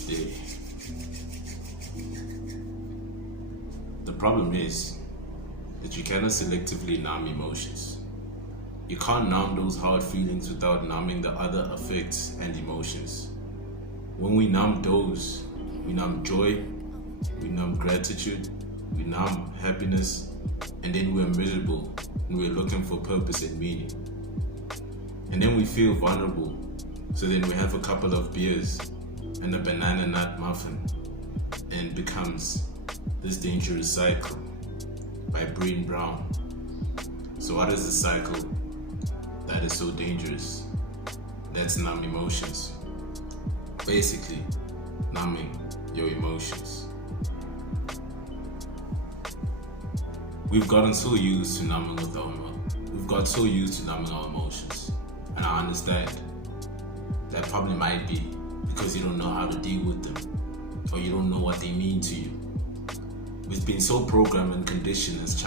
today. The problem is that you cannot selectively numb emotions. You can't numb those hard feelings without numbing the other affects and emotions. When we numb those, we numb joy, we numb gratitude, we numb happiness, and then we're miserable and we're looking for purpose and meaning. And then we feel vulnerable, so then we have a couple of beers and a banana nut muffin, and it becomes this dangerous cycle by Brené Brown. So what is the cycle that is so dangerous? That's numb emotions. Basically, numbing your emotions. We've gotten so used to numbing with our emotions. We've got so used to numbing our emotions. And I understand that probably might be because you don't know how to deal with them, or you don't know what they mean to you. We've been so programmed and conditioned as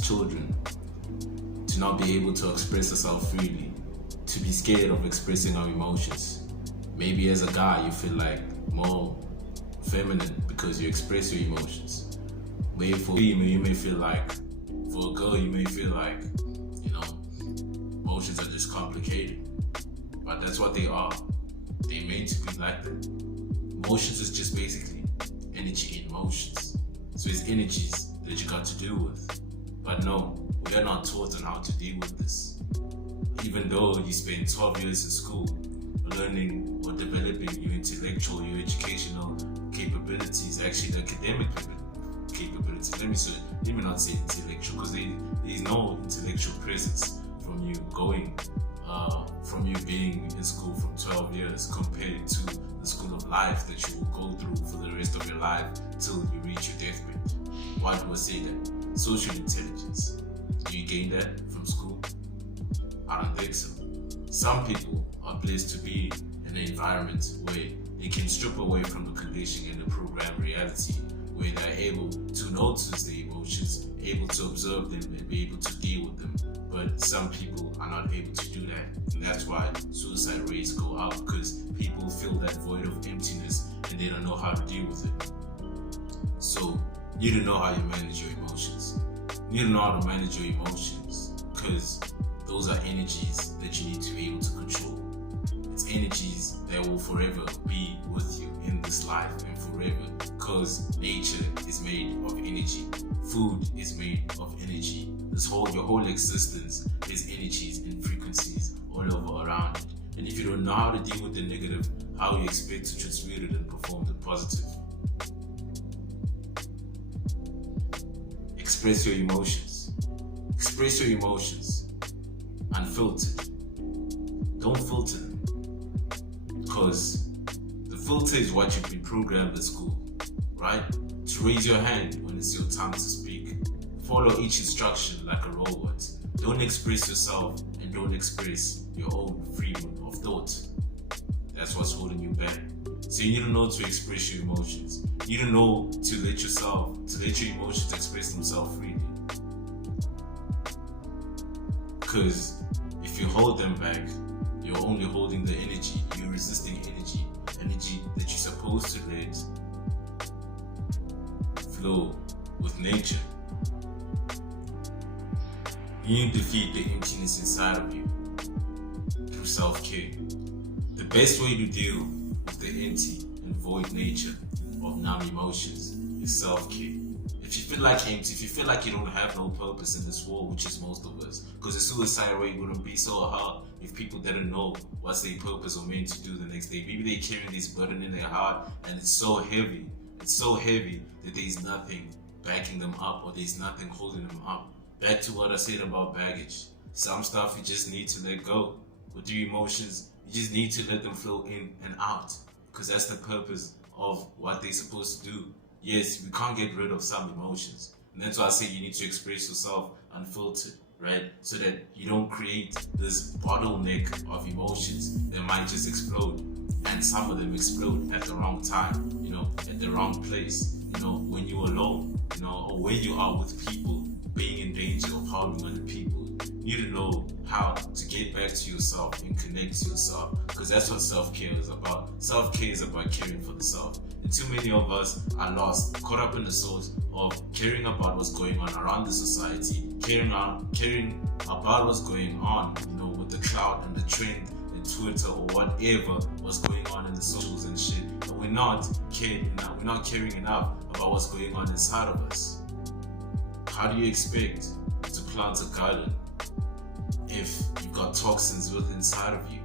children, to not be able to express ourselves freely, to be scared of expressing our emotions. Maybe as a guy you feel like more feminine because you express your emotions. Maybe for female you may feel like, for a girl you may feel like, emotions are just complicated. But that's what they are. They're made to be like that. Emotions is just basically energy in motions. So it's energies that you got to deal with. But no, we are not taught on how to deal with this. Even though you spend 12 years in school learning or developing your intellectual, your educational capabilities, actually the academic capabilities. Let me not say intellectual, because there's no intellectual presence from you from you being in school for 12 years compared to the school of life that you will go through for the rest of your life till you reach your deathbed. Why do I say that? Social intelligence. Do you gain that from school? I don't think so. Some people are blessed to be in an environment where they can strip away from the conditioning and the programmed reality, where they're able to notice the emotions, able to observe them and be able to deal with them. But some people are not able to do that. And that's why suicide rates go up, because people feel that void of emptiness and they don't know how to deal with it. So you don't know how you manage your emotions. You don't know how to manage your emotions, because those are energies that you need to be able to control. It's energies that will forever be with you in this life and forever, because nature is made of energy. Food is made of energy. Your whole existence is energies and frequencies all over around it. And if you don't know how to deal with the negative, how you expect to transmute it and perform the positive? Express your emotions. Express your emotions unfiltered. Don't filter them, because the filter is what you've been programmed at school, right? To raise your hand when it's your time to speak. Follow each instruction like a robot. Don't express yourself and don't express your own freedom of thought. That's what's holding you back. So you need to know to express your emotions. You need to know to let your emotions express themselves freely. Because if you hold them back, you're only holding the energy. You're resisting energy that you're supposed to let flow with nature. You need to defeat the emptiness inside of you through self-care. The best way to deal with the empty and void nature of numb emotions is self-care. If you feel like empty, if you feel like you don't have no purpose in this world, which is most of us, because the suicide rate wouldn't be so hard if people didn't know what's their purpose or meant to do the next day. Maybe they're carrying this burden in their heart and it's so heavy that there's nothing backing them up, or there's nothing holding them up. Back to what I said about baggage. Some stuff you just need to let go. With your emotions, you just need to let them flow in and out, because that's the purpose of what they're supposed to do. Yes, we can't get rid of some emotions, and that's why I say you need to express yourself unfiltered, right? So that you don't create this bottleneck of emotions that might just explode. And some of them explode at the wrong time, at the wrong place, when you're alone, or when you are with people being in danger of harming other people. You need to know how to get back to yourself and connect to yourself, because that's what self-care is about. Self-care is about caring for the self. And too many of us are lost, caught up in the source of caring about what's going on around the society, caring about what's going on, with the cloud and the trend and Twitter or whatever was going on in the socials and shit. And we're not caring enough about what's going on inside of us. How do you expect to plant a garden if you've got toxins within inside of you?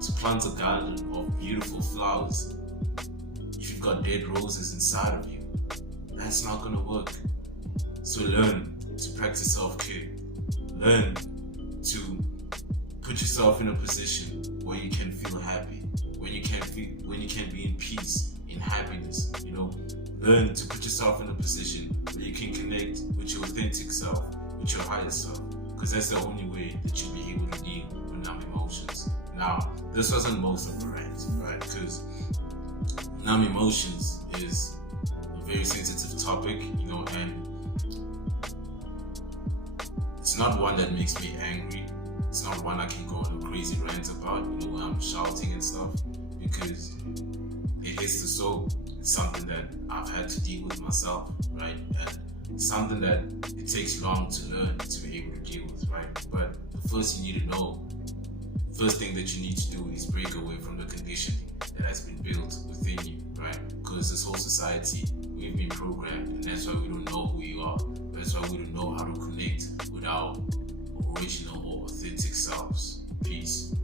To plant a garden of beautiful flowers if you've got dead roses inside of you, that's not gonna work. So learn to practice self-care. Learn to put yourself in a position where you can feel happy, when you can be in peace, in happiness. Learn to put yourself in a position where you can connect with your authentic self, with your higher self, because that's the only way that you'll be able to deal with numb emotions. Now, this wasn't most of the rant, right? Because numb emotions is a very sensitive topic, and it's not one that makes me angry. It's not one I can go on a crazy rant about, when I'm shouting and stuff, because it hits the soul. It's something that I've had to deal with myself, right? And it's something that it takes long to learn to be able to deal with, right? But the first thing you need to know, first thing that you need to do is break away from the conditioning that has been built within you, right? Because this whole society, we've been programmed, and that's why we don't know who you are. That's why we don't know how to connect with our original or authentic selves. Peace.